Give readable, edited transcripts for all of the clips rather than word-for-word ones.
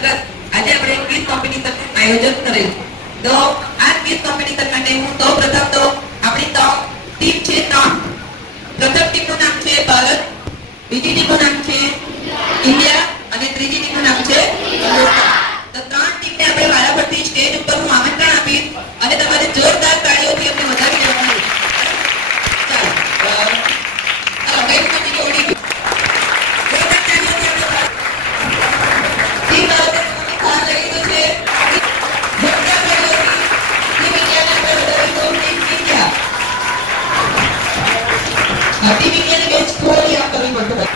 અંતર્ગત આજે આપણે ક્વિઝ કોમ્પિટિશન આયોજન કરેલ છે। તો આ ક્વિઝ કોમ્પિટિશન માટે હું સૌપ્રથમ તો આપણી ટીમ છે ત્રણ। પ્રથમ ટીમનું નામ છે ભારત, બીજી ટીમનું નામ છે ઇન્ડિયા અને ત્રીજી ટીમનું નામ છે હિન્દુસ્તાન। તો ત્રણ ટીમને આપણે વારાફરતી સ્ટેજ ઉપર હું આમંત્રણ આપીશ અને તમારે જોરદાર તાળીઓથી અમને વધાવી દેવાનું છે। ચાલો ગઈ વખતે ઓડી જોરદાર તાળીઓથી ટીમ ભારતે સ્થાન લઈ લીધું છે। જોરદાર તાળીઓથી ટીમ ઇન્ડિયાને આપણે વધાવીશું। ટીમ ઇન્ડિયા ટીમ ઇન્ડિયાની બેચ થોડી આપ કરવી પડશે।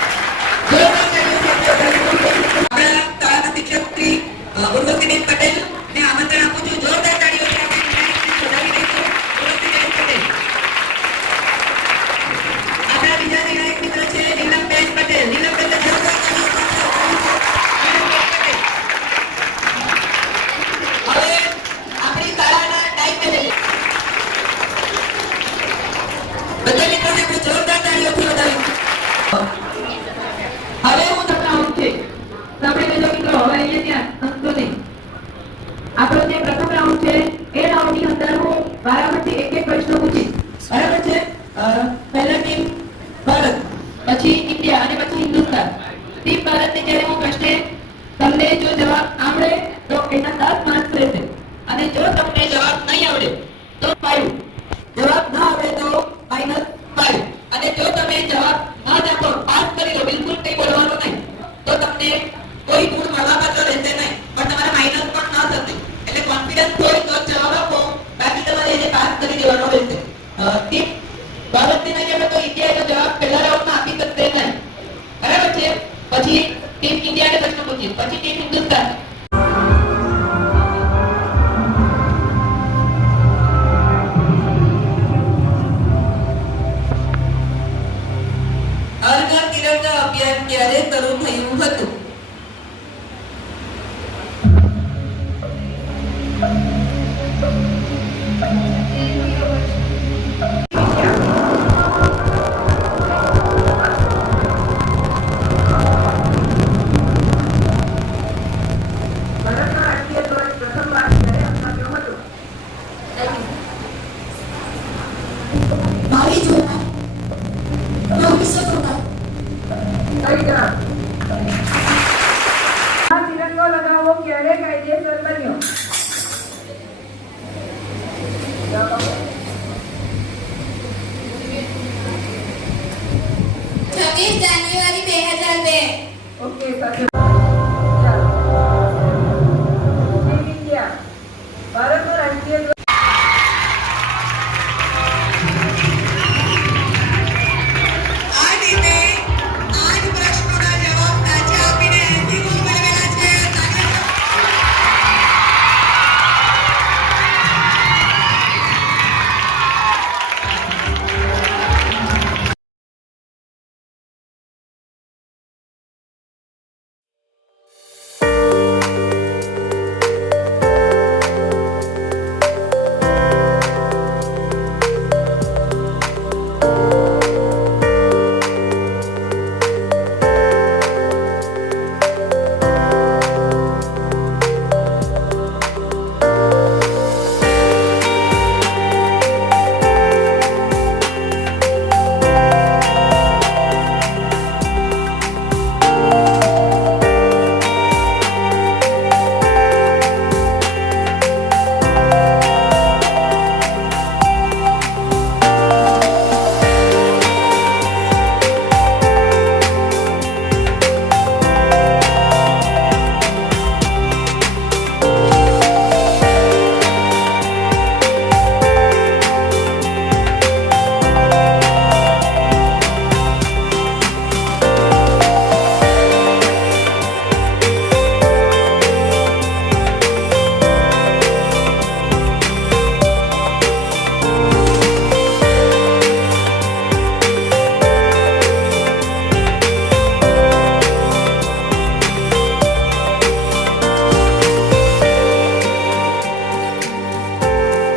જોરદાર તાળીઓથી આપણા તાળાના શિક્ષક શ્રી ઉર્વશીબેન પટેલને આમંત્રણ આપું છું। જોરદાર તાળીઓથી આપણે વધાવી દઈશું ઉર્વશીબેન પટેલ। આપણા બીજા નિર્ણાયક મિત્ર છે નીલમબેન પટેલ। નીલમબેનને જોરદાર તાળીઓ હવે આપણી શાળાના ટાઈમ મેનેજર બધા મિત્રોને આપણે જોરદાર તાળીઓથી વધાવીશું। હવે હું તમને આવું છે સાંભળી લેજો મિત્રો। હવે અહીંયા ત્યાં અંતો નહીં। આપણો જે પ્રથમ રાઉન્ડ છે એ રાઉન્ડની અંદર હું વારાફરતી એક એક પ્રશ્ન પૂછીશ, બરાબર છે? પહેલા ટીમ ભારત, પછી ઇન્ડિયા અને પછી હિન્દુસ્તાન। ટીમ ભારતને જ્યારે હું પ્રશ્ને તમને જો જવાબ આવડે તો એના 10 માર્ક્સ રહેશે અને જો તમને જવાબ નહીં આવડે તો 5, જવાબ ન આવડે તો -5 અને જો તમે જવાબ ન આપો, પાસ કરી લો, બિલકુલ કંઈ બોલવાનું નહીં, તો તમને કોઈ ગુણ મળવાપાત્ર રહેશે નહીં પણ તમારા માઈનસ પણ ન થશે। એટલે કોન્ફિડન્સ હોય તો જવાબ આપો, બાકી તમારે એને પાસ કરી દેવાનો રહેશે। ટીમ ભારતને નહીં આવે તો ઇન્ડિયાનો જવાબ પહેલા રાઉન્ડમાં આપી શકશે નહીં, બરાબર છે? પછી ટીમ ઇન્ડિયાને પ્રશ્ન પૂછીએ, પછી ટીમ હિન્દુસ્તાન। હર ઘર તિરંગા અભિયાન ક્યારે શરૂ થયું હતું? તિરંગો લગાવો ક્યારે કાયદેસર બન્યો? 26 જાન્યુઆરી 2002। ઓકે,